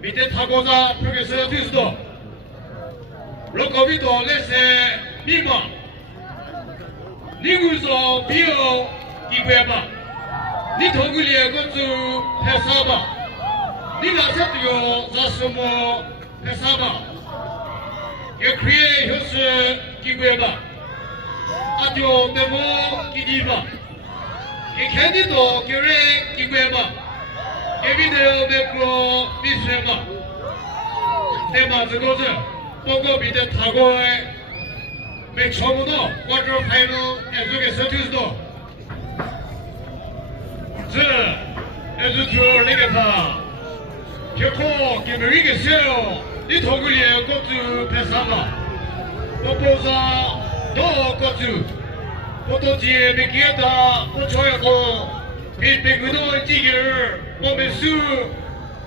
밑에 타고자 표기서 뒤수도 로코비도 레세 미마 니구서 비오 이베바 니 동글리에 건주 회사바 니 나사티오 자스모 회사바 예크리에 효스 기베바 아디오 데모 기디바 예케디도 게레 기베바 에비데오 메크로 비스레마 데마즈고즈 또고 밑에 타고에 맥초무도 쿼터 파이널 에즈게 서티스도 저 에즈투어 리게타 켜코 게메리게 세요 이 도글리에 꽃주 페사마 뽀뽀사 도 꽃주 포토지에 메기에다 포초야고 빌베그도 찌기를 몸에수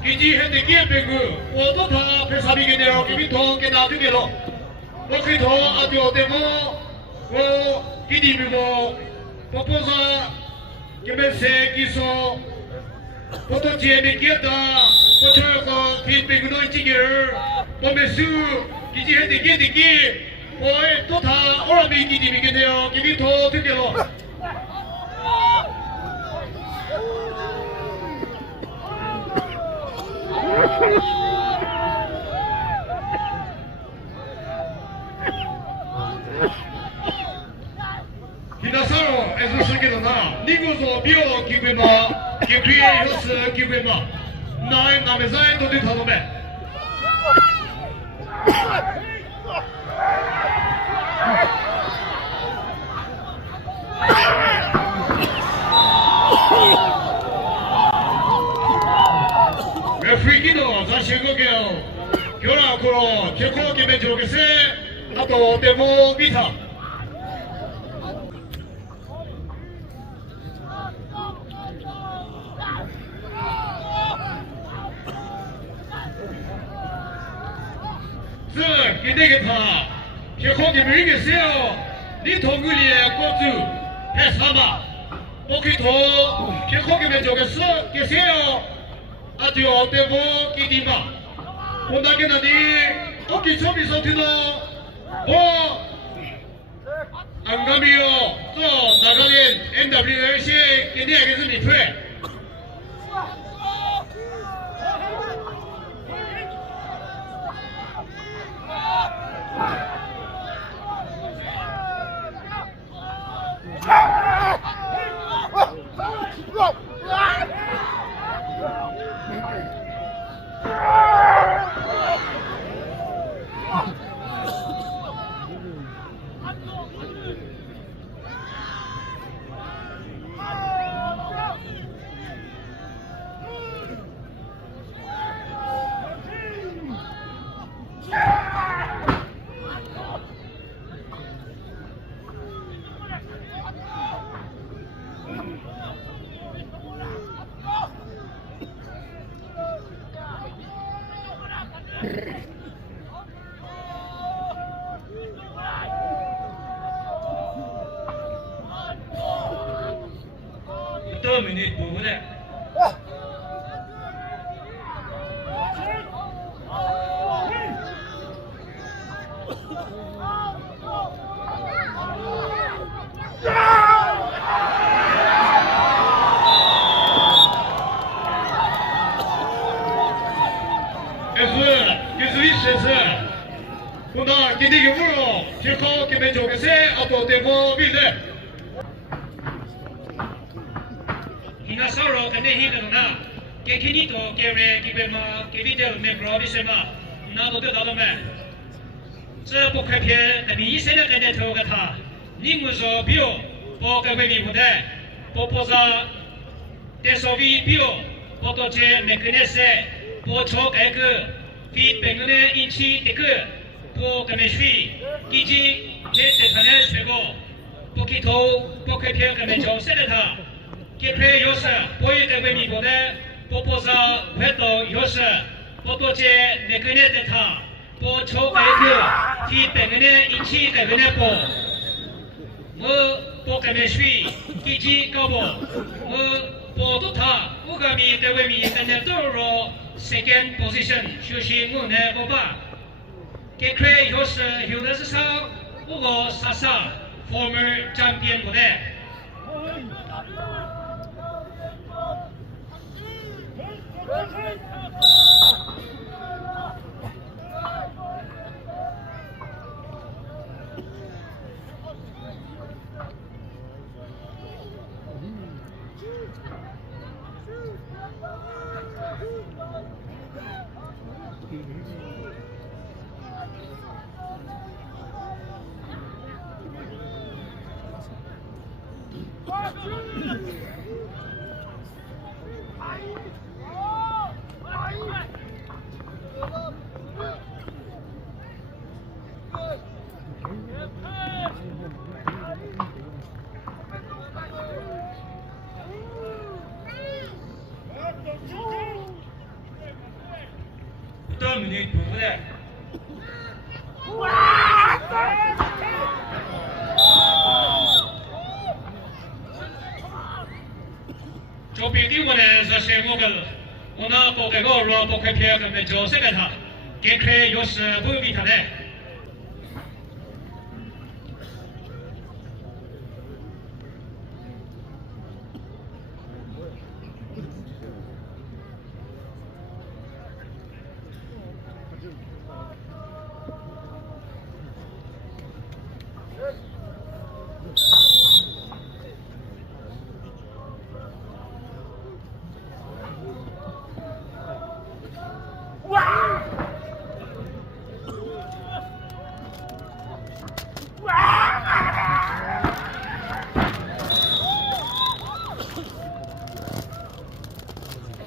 기지 현대 기업배그 모두 다 배사비게 되어 기비 동게 나두게로 목이 더 아디오 데모 고 기디비고 뽀뽀사 기면세 기소 포토지에 메기에다 포초야고 빌베그도 찌기를 몸에수 기지 현대 기업배기 오에 또 다 오라비 기디비게 되어 기비 더 두게로 히나사로 에서 쓰기로나 니고소 비오 기괴마 기괴의 효스 기괴마 나의 남에서의 도디 타도메 레프리기노 자시고게요 교라코로 개코기 멘트로게세 아또 데모 비타 저 기대게파 개코기 멘트로게세요 니 동글리에 꽃주 해사마 오키토 개코기 멘트로게세 계세요 아디오 데모 기디마 온다게나니 오키 소비소 티노 안가미요 또 나가린 NWLC 기대하겠습니 퇴2 minutes buvude Kuna kidigi muro tiko kimejogese ato demo bide Hinasaro kane higana kekini to kere kibema kibide me probisema na do da me 这不开篇的你现在跟着头个他你们说比如包个为你不的包包上的所谓比如包到这每个人是包超改革比本个人一起这个包个没水以及这可能学过包开头包开篇个没教现在他给开有时包一个为你不的包包上回到有时包到这每个人的他包超改革ที่เป็นเงินอินชีแต่เงินโปเมื่อโปกันไม่ช่วยกิจก็บอกเมื่อโปตุท่าโอ้不可米对位米跟着都罗 second position 休息木呢不罢。给亏有时有的是少，不过莎莎 former champion 不的。2 minutes 不的。就比第五呢是谁我个，我那不给我罗不开票，根本就是个他，给开又是不比他的。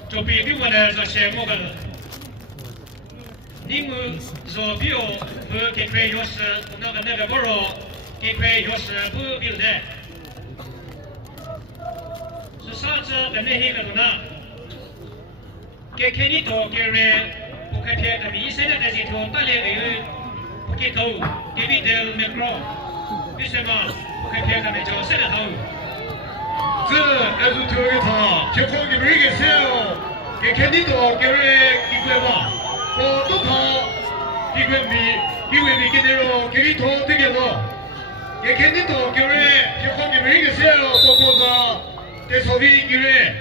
就比第五呢是谁我个，你们说比我和给开又是那个不罗，给开又是不比的。是啥子跟那些个呢？给开你多给人不开票的，你现在在这头打猎的不给头，给比的没搞，为什么不开票的没就现在头？这还是这个他，结果给别个少，给开你多给人给过嘛，我都他给过米，给过米给那个给你多这个咯，给开你多给人，结果给别个少，多少，在手边给人。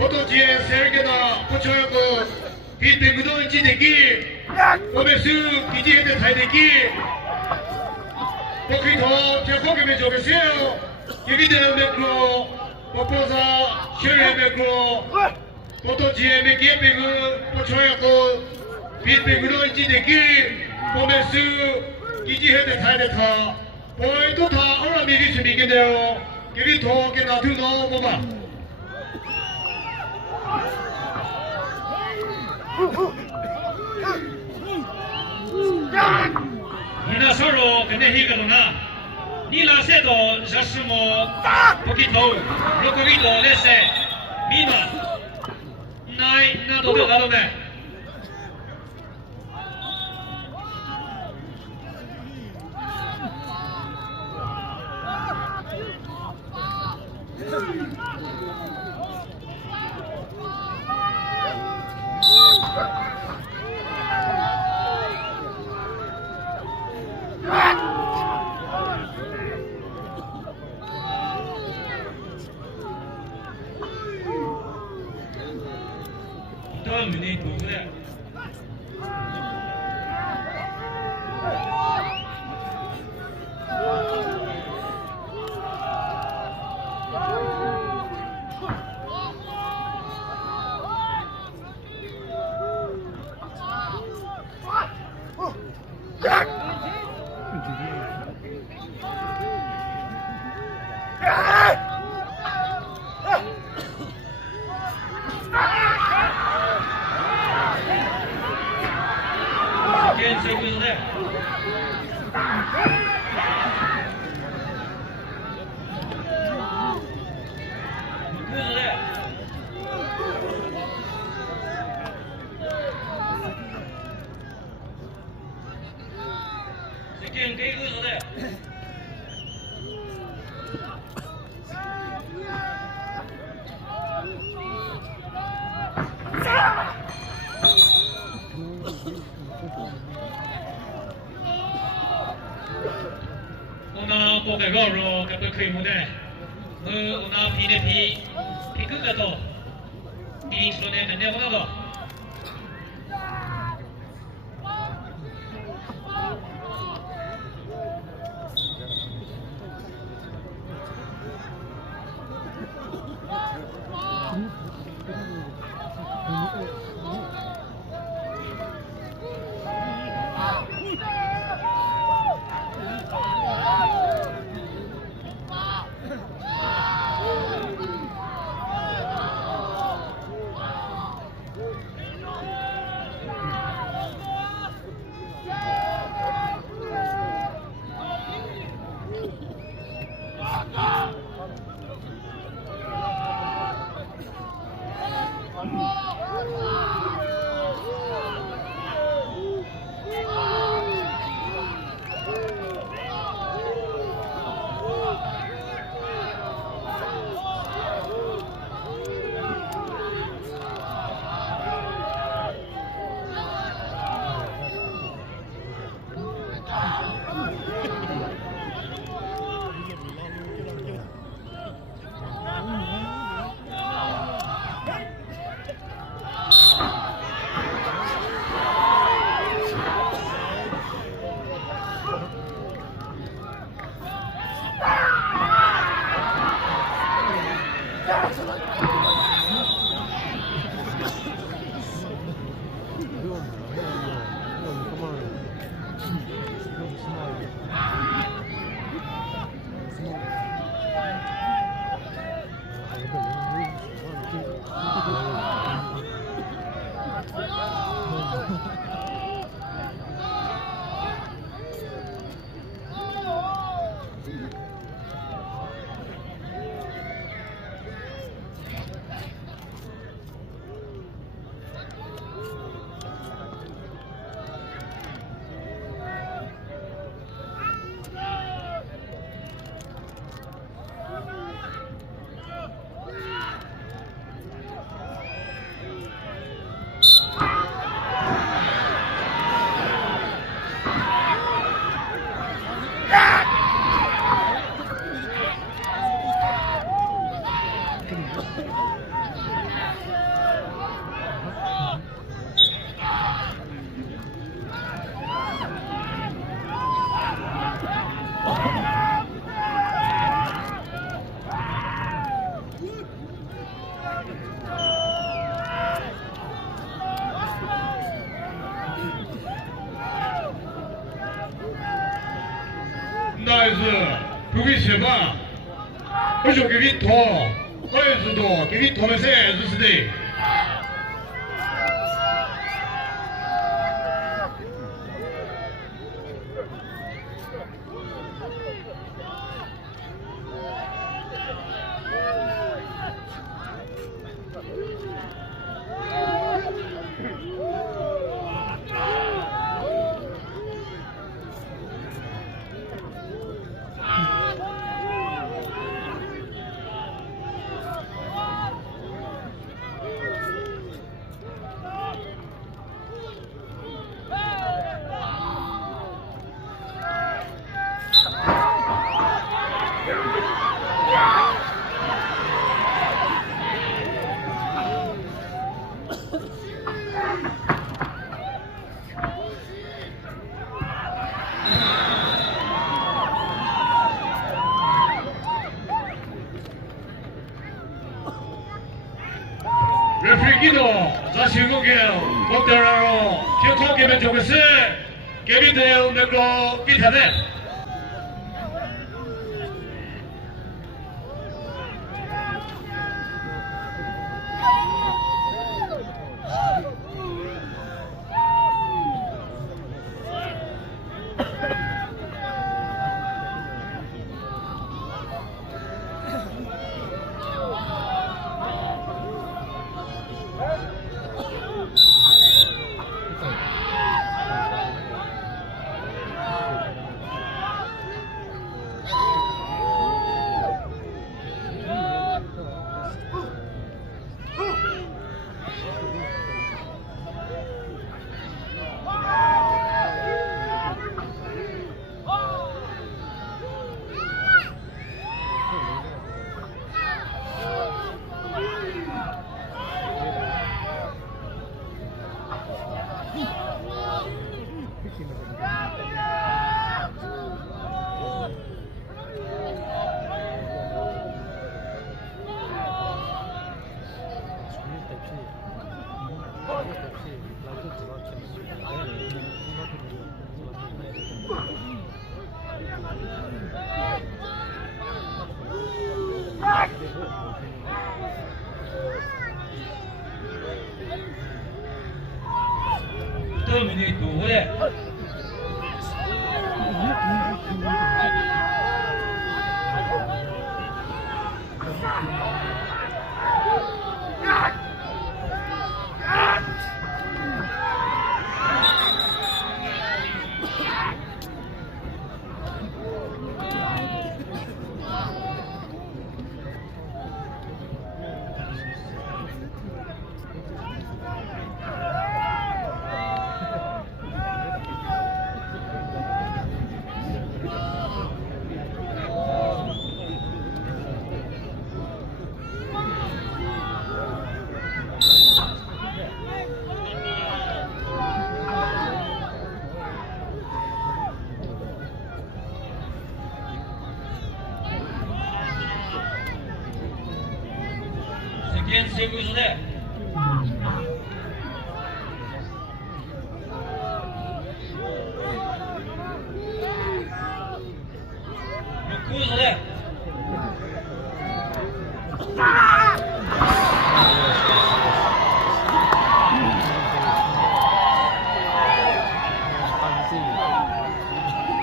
我都接三个呢，不超过比别个多几点几，我们是比这个才点几，我开头结果给没做个少，给你的没过，我不是学员没过，我都接没给别个不超过比别个多几点几，我们是比这个才的他，我都他偶尔没给是没给的哦，给你头给拿头拿我嘛。你那时候跟那些个东啊，你那些都是什么不给头，如果给头那些，你嘛，那都得没？2 minutes 不的。Again, so was there. Who's there? Again, who's there? 的肉肉个不可以木的，我拿皮的皮，皮个个多，你说的人家不那个。那是不给吃嘛？我就给你拖，我也是拖，给你拖了噻，是的。Refrigido, za siugugel, doktoraro, kioko gebe jogese, gebi de negro bitane. 2 minutes ဟုတ်တယ် Second series there. Who's there?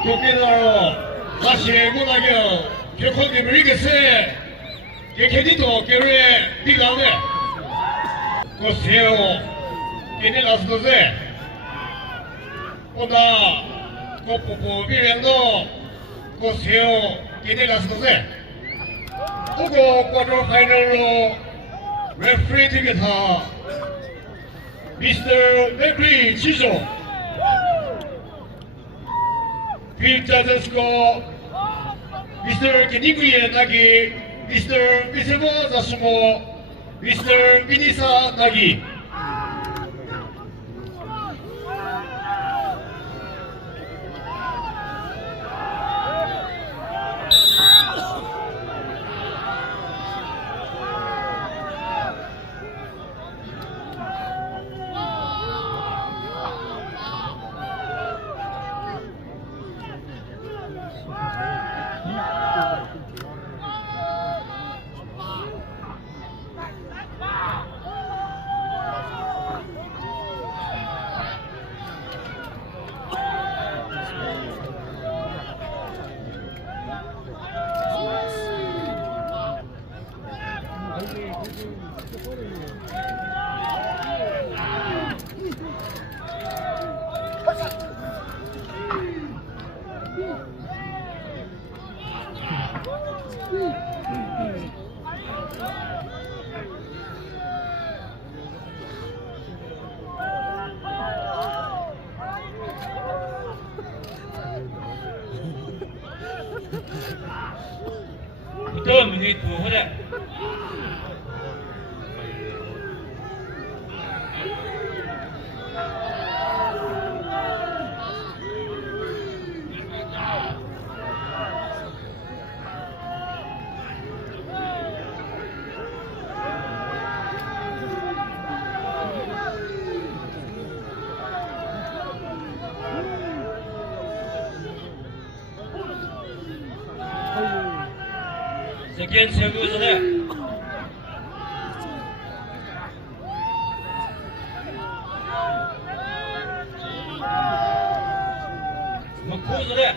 도끼나로 다시 문학교 격하게 밀겠세 개케디도 겨울에 비가네 고세요 걔네 라스도세 오다 고뽀뽀 비행도 고세요 걔네 라스도세 오고 쿼터 파이널로 레프리 티켓하 미스터 맥리 지소 Phil Jazesco, Mr. Keniguye Nagi, Mr. Misemo Zasumo, Mr. Vinisa Nagi. Deux minutes pour Rodet. Second service there. McCool's there.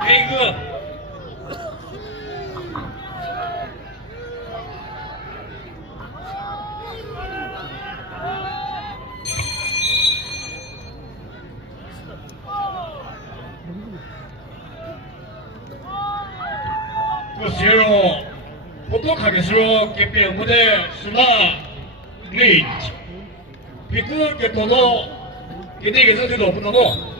Very good. 고세요 포토카게스로 개뼈 무대 수나 리치 비쿠 개토노 개디게서 되도 없노노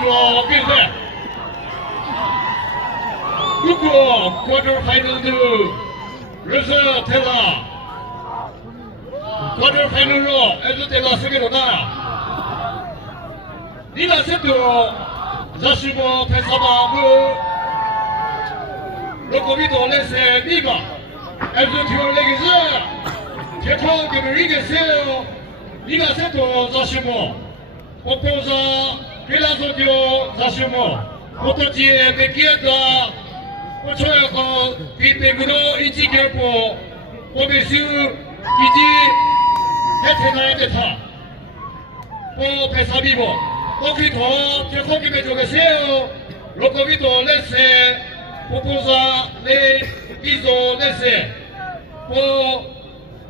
国比赛。如果 quarter final 的 result 出了 quarter final の result 出ますけどな。2セット雑誌もペサバムロコビトレセビバエズティオレギズケコンケブリゲセオ2セット雑誌もオポーザーケラソティオ雑誌もオトチエメキエタオチョヤコピペグの1キャポオベシュキジヘテナエテタオペサビボOkito, que fue que me deseo, lo comito lese, proposa le hizo lese, po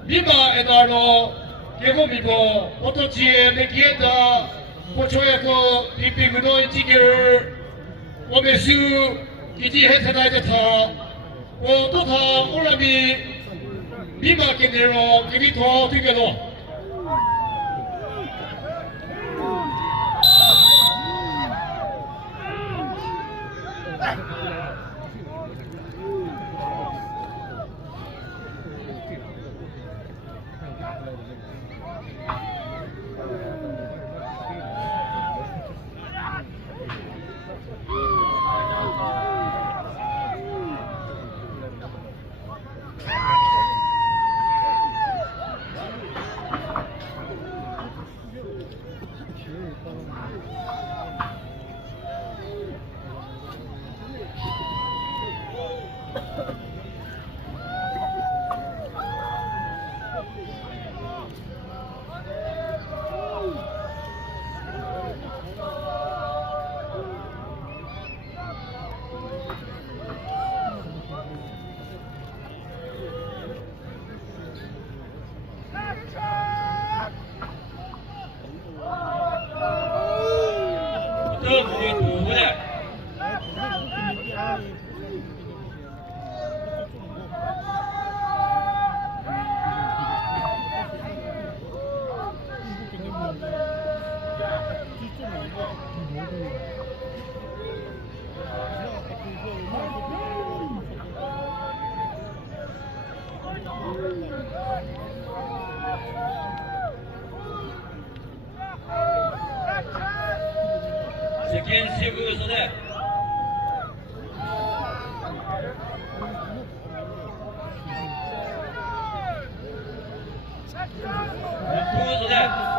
viva enano, que vomivo, otochie me quieta, po choyako, pipi no ichiger, o mesu, iti hetenai de ta, o tota orami, viva que nero, que vito, tigero. 世間セブ嘘で嘘で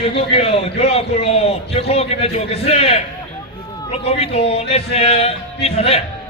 15kg 교락으로 기억하기 매주 오겠으 로코비토 레세 비타네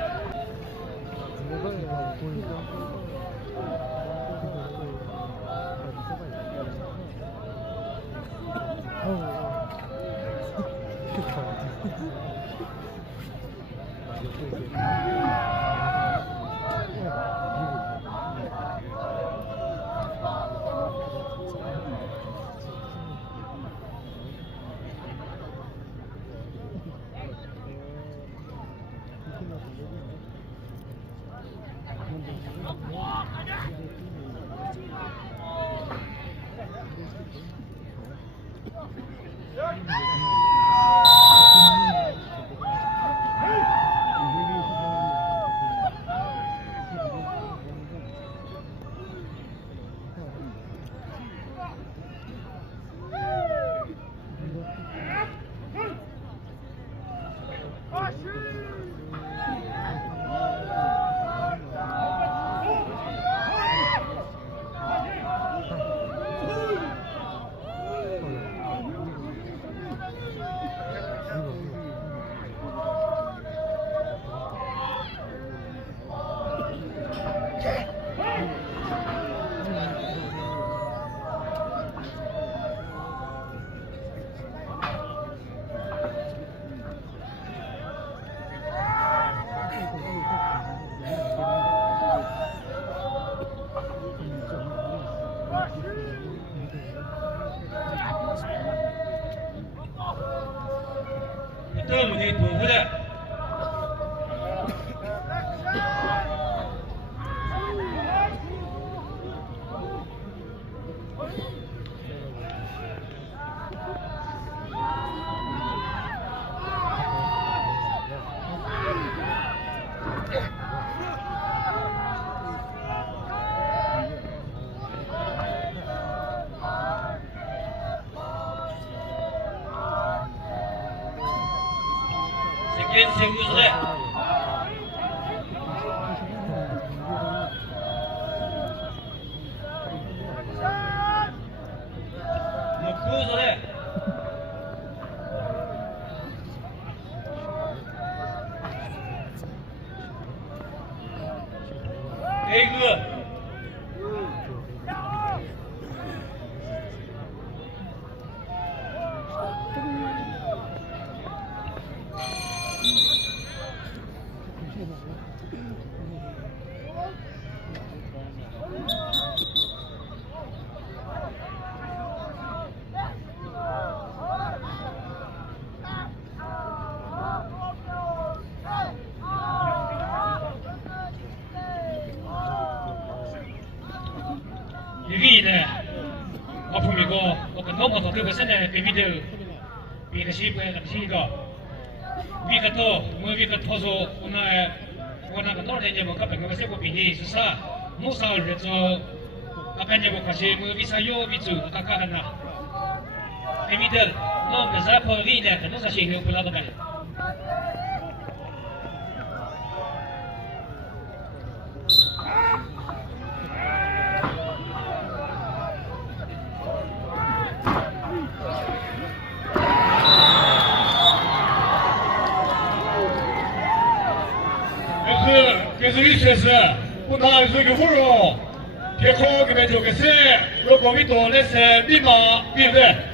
德鲁的赌博的。 Sekian sewu sudah. Muku sudah. Ego. 여기 네 아픔이고 어떤 넘어서 그거 전에 그 비디오 비가 시부에 감시가 비가 또뭐 비가 터서 오늘 오늘 또 이제 뭐 갑자기 뭐 세고 비니 수사 무사를 해서 아까 이제 뭐 같이 뭐 비사요 비주 아까가나 비디오 너무 자포리네 그 무사 시행을 불러다 가 그래서 위치에서 오늘 저기 후로 개코 김에 저기 세 로고미 돈에서 비마 비베